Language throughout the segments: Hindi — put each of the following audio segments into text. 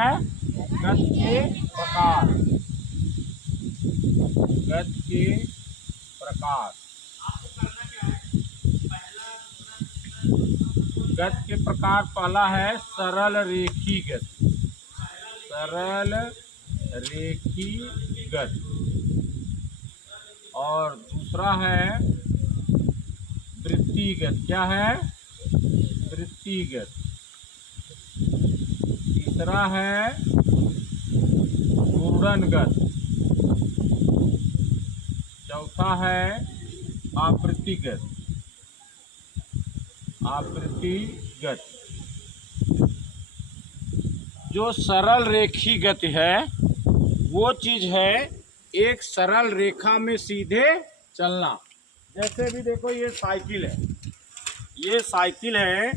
है गत के प्रकार। गत के प्रकार। गत के प्रकार पहला है सरल रेखी गति। सरल रेखी गति। और दूसरा है वृत्तिगत। क्या है? वृत्तिगत। तीसरा है घूर्णनगत। चौथा है आवृत्तिगत। आवृत्तिगत। जो सरल रेखी गति है वो चीज है एक सरल रेखा में सीधे चलना। जैसे भी देखो ये साइकिल है, ये साइकिल है।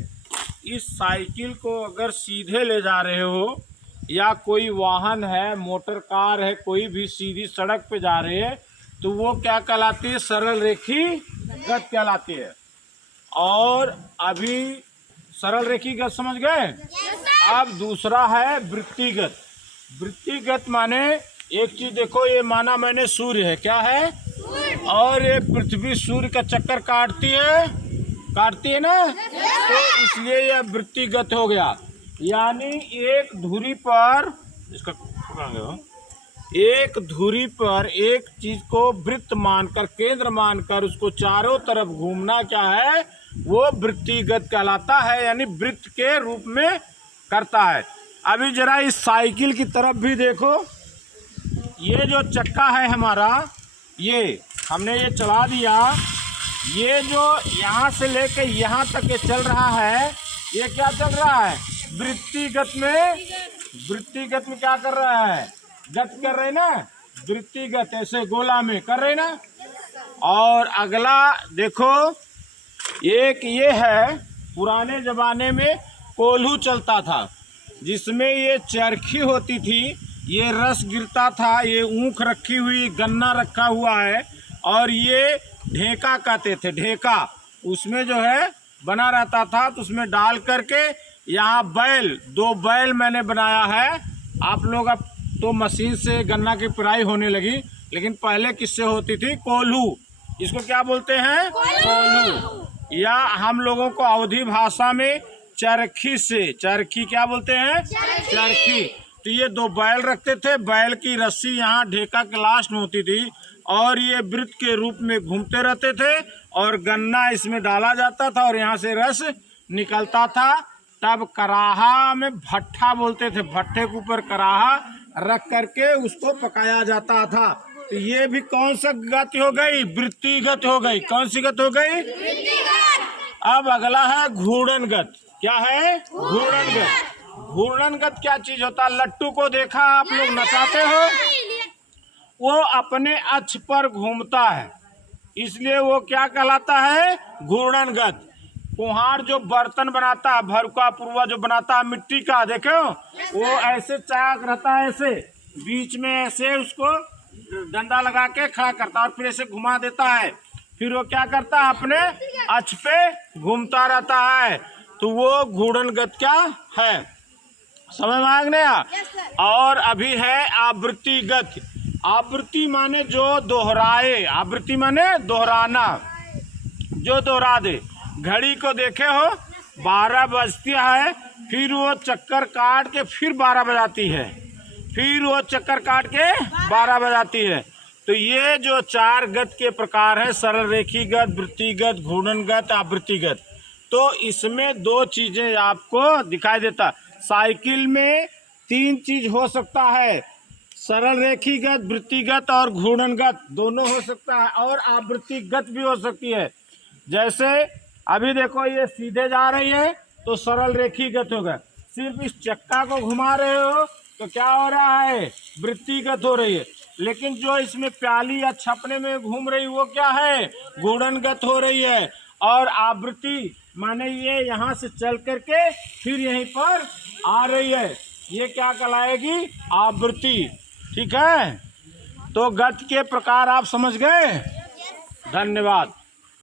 इस साइकिल को अगर सीधे ले जा रहे हो या कोई वाहन है, मोटर कार है, कोई भी सीधी सड़क पे जा रहे है तो वो क्या कहलाती है? सरल रेखी गति कहलाती है। और अभी सरल रेखी गति समझ गए? अब दूसरा है वृत्तिगत। वृत्तिगत माने एक चीज देखो, ये माना मैंने सूर्य है। क्या है? और ये पृथ्वी सूर्य का चक्कर काटती है ना, तो इसलिए यह वृत्तिगत हो गया। यानी एक धुरी पर इसका एक धुरी पर एक चीज को वृत्त मानकर, केंद्र मानकर उसको चारों तरफ घूमना क्या है? वो वृत्तिगत कहलाता है, यानी वृत्त के रूप में करता है। अभी जरा इस साइकिल की तरफ भी देखो। ये जो चक्का है हमारा, ये हमने ये चला दिया, ये जो यहाँ से लेके यहाँ तक ये चल रहा है, ये क्या चल रहा है? वृत्तिगत में। वृत्तिगत में क्या कर रहा है? गति कर रहे ना, वृत्तिगत ऐसे गोला में कर रहे ना। और अगला देखो, एक ये है पुराने जमाने में कोल्हू चलता था, जिसमें ये चरखी होती थी, ये रस गिरता था, ये ऊख रखी हुई, गन्ना रखा हुआ है, और ये ढेका कहते थे। ढेका उसमें जो है बना रहता था, तो उसमें डाल करके यहाँ बैल, 2 बैल मैंने बनाया है। आप लोग अब तो मशीन से गन्ना की पिराई होने लगी, लेकिन पहले किससे होती थी? कोल्हू। इसको क्या बोलते हैं? कोल्हू। या हम लोगों को अवधी भाषा में चरखी से, चरखी क्या बोलते हैं? चरखी। तो ये 2 बैल रखते थे, बैल की रस्सी यहाँ ढेका के लास्ट में होती थी, और ये वृत्त के रूप में घूमते रहते थे, और गन्ना इसमें डाला जाता था और यहाँ से रस निकलता था। तब कराहा में भट्ठा बोलते थे, भट्ठे के ऊपर कराहा रख करके उसको पकाया जाता था। तो ये भी कौन सा गति हो गई? वृत्तिगत हो गई। कौन सी गति हो गई? अब अगला है घूर्णनगत। क्या है? घूर्णनगत। घूर्णनगत क्या चीज होता है? लट्टू को देखा आप लोग नचाते हो, वो अपने अक्ष पर घूमता है, इसलिए वो क्या कहलाता है? घूर्णनगत। कुम्हार जो बर्तन बनाता है, भरुका पुरवा जो बनाता है मिट्टी का, देखो वो ऐसे चाक रहता है, ऐसे बीच में ऐसे उसको डंडा लगा के खड़ा करता है और फिर ऐसे घुमा देता है, फिर वो क्या करता है? अपने अक्ष पे घूमता रहता है। तो वो घूर्णनगत क्या है? समझ में आ गया? और अभी है आवृत्तिगत। आवृत्ति माने जो दोहराए। आवृत्ति माने दोहराना, जो दोहरा दे। घड़ी को देखे हो, 12 बजती है, फिर वो चक्कर काट के फिर 12 बजाती है, फिर वो चक्कर काट के 12 बजाती है। तो ये जो 4 गति के प्रकार है, सरल रेखी गत, वृत्तिगत, घूर्णनगत, आवृत्तिगत, तो इसमें 2 चीजें आपको दिखाई देता। साइकिल में 3 चीज हो सकता है, सरल रेखीगत, वृत्तिगत और घूर्णनगत दोनों हो सकता है, और आवृत्तिगत भी हो सकती है। जैसे अभी देखो ये सीधे जा रही है तो सरल रेखीगत होगा, सिर्फ इस चक्का को घुमा रहे हो तो क्या हो रहा है? वृत्तिगत हो रही है। लेकिन जो इसमें प्याली या छपने में घूम रही वो क्या है? घूर्णनगत हो रही है। और आवृत्ति माने ये यहाँ से चल करके फिर यहीं पर आ रही है, ये क्या कहलाएगी? आवृत्ति। ठीक है, तो गति के प्रकार आप समझ गए। धन्यवाद।